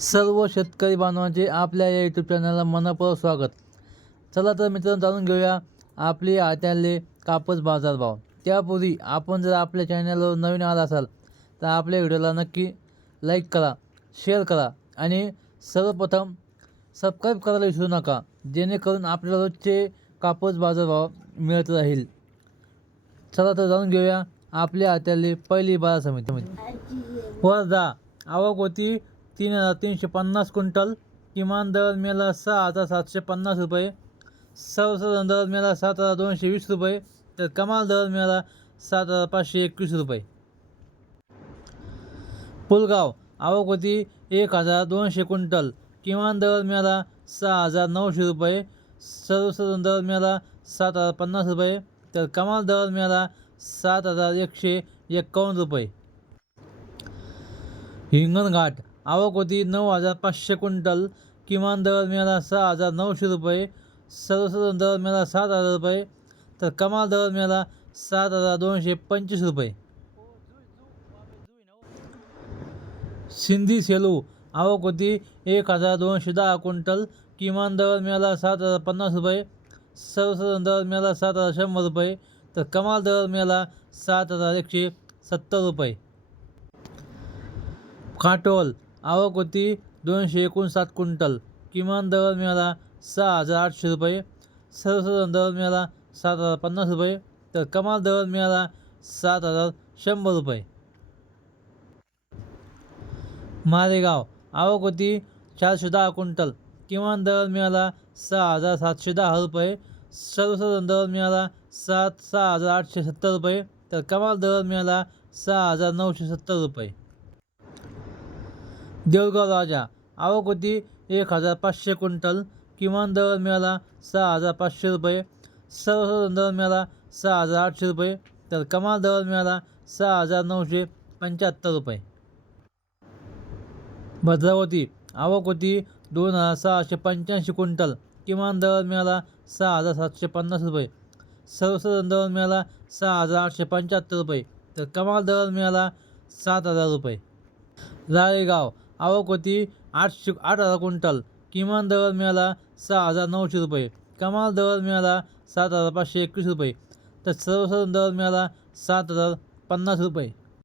सर्व शेतकरी बांधवांचे आपल्या या यूट्यूब चॅनलला मनपूर्वक स्वागत. चला तर मित्रांनो जाणून घेऊया आपली आत्याले कापूस बाजारभाव त्यापूर्वी आपण जर आपल्या चॅनलवर नवीन आला असाल तर आपल्या व्हिडिओला नक्की लाईक करा शेअर करा आणि सर्वप्रथम सबस्क्राईब करायला विसरू नका जेणेकरून आपल्याला रोजचे कापूस बाजारभाव मिळत राहील. चला तर जाणून घेऊया आपल्या आत्याले पहिली बाजार समिती. वर्धा. आवक होती तीन हजार तीनशे पन्नास क्विंटल. किमान दर मेला सहा हजार सातशे पन्नास रुपये. सर्वसाधारण दर मेला सात हजार दोनशे वीस रुपये. तर कमाल दर मेला सात हजार पाचशे एकवीस रुपये. पुलगाव आवक होती एक हजार दोनशे क्विंटल. किमान दर मिळाला सहा हजार नऊशे रुपये. सर्वसाधारण दर मिळाला सात हजार पन्नास रुपये. तर कमाल दर मिळाला सात हजार एकशे एक्कावन्न रुपये. हिंगणघाट आवक होती नऊ हजार पाचशे क्विंटल. किमान दर मिळाला सहा हजार नऊशे रुपये. सर्वसाधारण दर मिळाला सात हजार रुपये. तर कमाल दर मिळाला सात हजार दोनशे पंचवीस रुपये. सिंधी सेलू. आवक होती एक हजार दोनशे दहा क्विंटल. किमान दर मिळाला सात हजार पन्नास रुपये. सर्वसाधारण दर मिळाला सात हजार शंभर रुपये. तर कमाल दर मिळाला सात हजार एकशे सत्तर रुपये. काटोल. आवक होती दोनशे एकोणसाठ क्विंटल. किमान दर मिळाला सहा हजार आठशे रुपये. सर्वसाधारण दर मिळाला सात हजार पन्नास रुपये. तर कमाल दर मिळाला सात हजार शंभर रुपये. मालेगाव आवक होती चारशे दहा क्विंटल. किमान दर मिळाला सहा हजार सातशे दहा रुपये. सर्वसाधारण दर मिळाला सात सहा हजार आठशे सत्तर रुपये. तर कमाल दर मिळाला सहा हजार नऊशे सत्तर रुपये. देऊळगाव राजा आवक होती एक हजार पाचशे क्विंटल किमान दर मिळाला सहा हजार पाचशे रुपये सर्वसाधारण दर मिळाला सहा हजार आठशे रुपये तर कमाल दर मिळाला सहा हजार नऊशे पंच्याहत्तर रुपये. भद्रावती आवक होती दोन हजार सहाशे पंच्याऐंशी क्विंटल किमान दर मिळाला सहा हजार सातशे पन्नास रुपये सर्वसाधारण दर मिळाला सहा हजार आठशे पंच्याहत्तर रुपये तर कमाल दर मिळाला सात हजार रुपये. राळेगाव आवक होती आठशे आठ हजार क्विंटल. किमान दर मिळाला सहा हजार नऊशे रुपये. कमाल दर मिळाला सात हजार पाचशे एकवीस रुपये. तर सर्वसाधारण दर मिळाला सात हजार पन्नास रुपये.